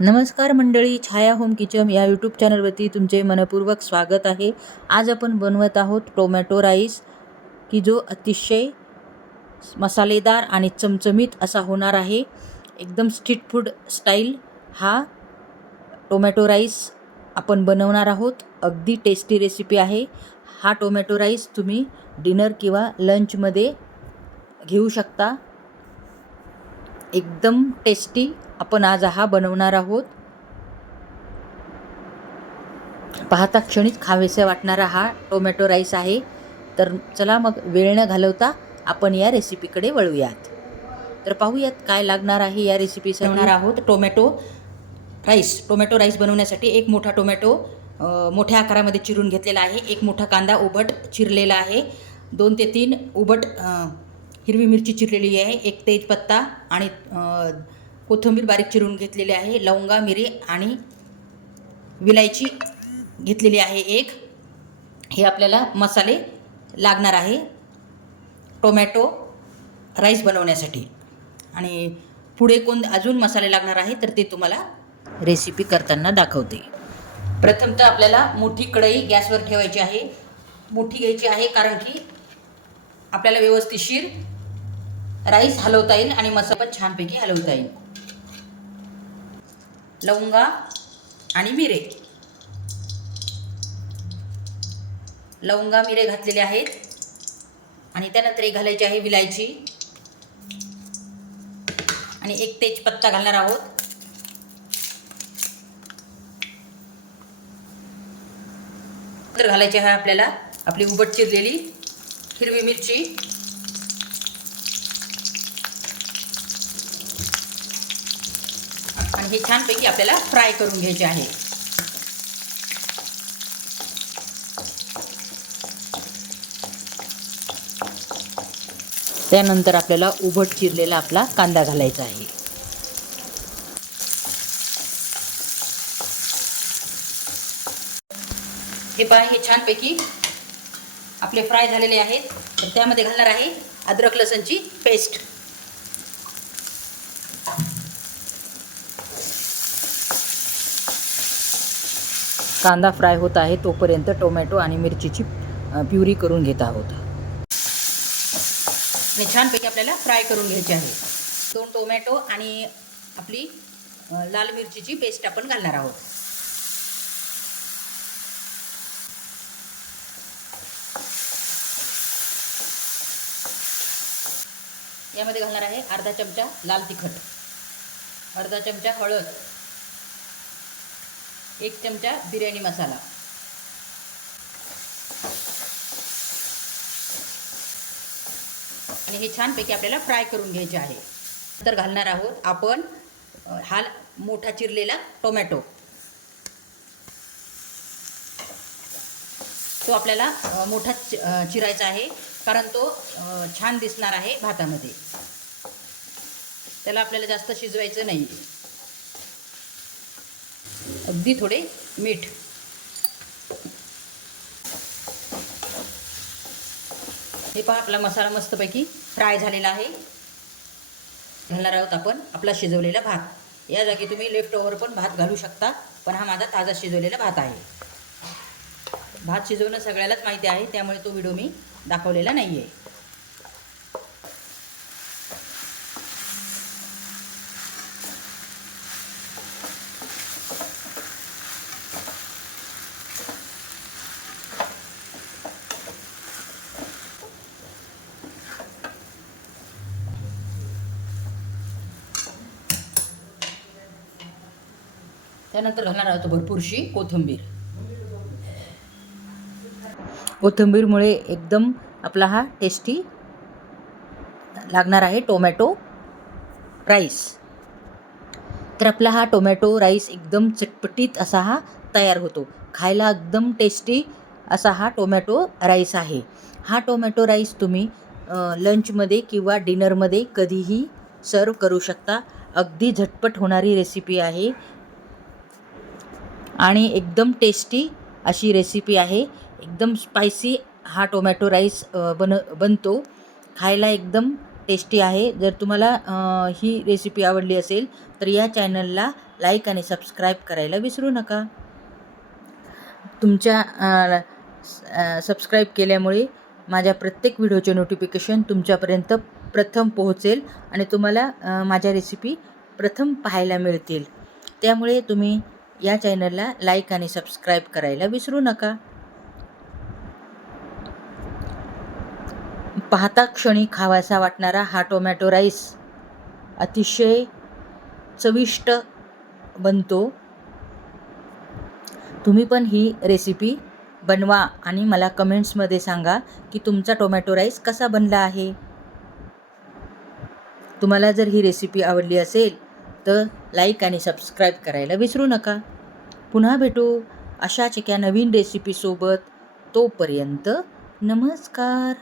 नमस्कार मंडळी, छाया home kitchen या यूट्यूब चॅनलवरती तुमचे मनपूर्वक स्वागत आहे. आज आपण बनवत आहोत टोमॅटो राईस, की जो अतिशय मसालेदार आणि चमचमीत असा होणार आहे. एकदम स्ट्रीट फूड स्टाईल हा टोमॅटो राईस आपण बनवणार आहोत. अगदी टेस्टी रेसिपी आहे. हा टोमॅटो राईस तुम्ही डिनर किंवा लंचमध्ये घेऊ शकता. एकदम टेस्टी आपण आज हा बनवणार आहोत. पाहता क्षणीच खावेसे वाटणारा हा टोमॅटो राईस आहे. तर चला मग वेळ न घालवता आपण या रेसिपीकडे वळूयात. तर पाहूयात काय लागणार आहे या रेसिपीसाठी. बनवणार आहोत टोमॅटो राईस बनवण्यासाठी एक मोठा टोमॅटो मोठ्या आकारामध्ये चिरून घेतलेला आहे. एक मोठा कांदा उभट चिरलेला आहे. 2 ते 3 उभट हिरवी मिरची चिरलेली आहे. एक तेजपत्ता आणि कोथिंबीर बारीक चिरून घेतलेली आहे. लवंगा, मिरी आणि विलायची घेतलेली आहे एक. हे आपल्याला मसाले लागणार आहे टोमॅटो राईस बनवण्यासाठी. आणि पुढे अजून मसाले लागणार आहे तर ते तुम्हाला रेसिपी करताना दाखवते. प्रथमतः आपल्याला मोठी कढई गॅसवर ठेवायची आहे. मोठी घ्यायची आहे कारण की आपल्याला व्यवस्थितशीर राईस हलवता येईल आणि मसाला पण छानपैकी हलवता येईल. लवंगा आणि मिरे, लवंगा मिरे घातलेले आहेत. आणि त्यानंतर एक घालायची आहे विलायची आणि एक तेजपत्ता घालणार आहोत. नंतर घालायची आहे आपल्याला आपली उभट चिरलेली हिरवी मिरची आणि हे छानपैकी आपल्याला फ्राय करून घ्यायचे आहे. त्यानंतर आपल्याला उभट चिरलेला आपला कांदा घालायचा आहे. हे पहा, हे छानपैकी आपले फ्राय झालेले आहेत. तर त्यामध्ये घालणार आहे अद्रक लसणची पेस्ट. कांदा फ्राय होत आहे तोपर्यंत टोमॅटो आणि मिरचीची प्युरी करून घेत आहोत. आणि छानपैकी आपल्याला फ्राय करून घ्यायचे आहे. 2 टोमॅटो आणि आपली लाल मिरचीची पेस्ट आपण घालणार आहोत. यामध्ये घालणार आहे अर्धा चमचा लाल तिखट, अर्धा चमचा हळद, 1 चमचा बिर्याणी मसाला, आणि हे छानपैकी आपल्याला फ्राय करून घ्यायचे आहे. नंतर घालणार आहोत आपण हा मोठा चिरलेला टोमॅटो. तो आपल्याला मोठा चिरायचा आहे कारण तो छान दिसणार आहे भातामध्ये. त्याला आपल्याला जास्त शिजवायचं नाही. अगदी थोडे मीठ, हे पहा आपला मसाला मस्तपैकी फ्राय झालेला आहे. घालणार आहोत आपण आपला शिजवलेला भात. या जागी तुम्ही लेफ्ट ओव्हर पण भात घालू शकता, पण हा माझा ताजा शिजवलेला भात आहे. भात शिजवणं सगळ्यालाच माहिती आहे, त्यामुळे तो व्हिडिओ मी दाखवलेला नाही आहे. त्यानंतर घालणार आहोत भरपूरशी कोथिंबीर. कोथिंबीरमुळे एकदम आपला हा टेस्टी लागणार आहे टोमॅटो राईस. तर आपला हा टोमॅटो राईस एकदम चटपटीत असा हा तयार होतो. खायला एकदम टेस्टी असा हा टोमॅटो राईस आहे. हा टोमॅटो राईस तुम्ही लंचमध्ये किंवा डिनरमध्ये कधीही सर्व करू शकता. अगदी झटपट होणारी रेसिपी आहे आणि एकदम टेस्टी अशी रेसिपी आहे. एकदम स्पायसी हा टोमॅटो राईस बनतो. खायला एकदम टेस्टी आहे. जर तुम्हाला ही रेसिपी आवडली असेल तर या चॅनलला लाईक आणि सबस्क्राईब करायला विसरू नका. तुमच्या सबस्क्राईब केल्यामुळे माझ्या प्रत्येक व्हिडिओचे नोटिफिकेशन तुमच्यापर्यंत प्रथम पोहोचेल आणि तुम्हाला माझ्या रेसिपी प्रथम पाहायला मिळतील. त्यामुळे तुम्ही या चॅनलला लाईक आणि सबस्क्राईब करायला विसरू नका. पाहता क्षणी खावासा वाटणारा हा टोमॅटो राईस अतिशय चविष्ट बनतो. तुम्ही पण ही रेसिपी बनवा आणि मला कमेंट्समध्ये सांगा की तुमचा टोमॅटो राईस कसा बनला आहे. तुम्हाला जर ही रेसिपी आवडली असेल तर लाईक आणि सबस्क्राईब करायला विसरू नका. पुन्हा भेटू अशाच एका नवीन रेसिपीसोबत. तोपर्यंत नमस्कार.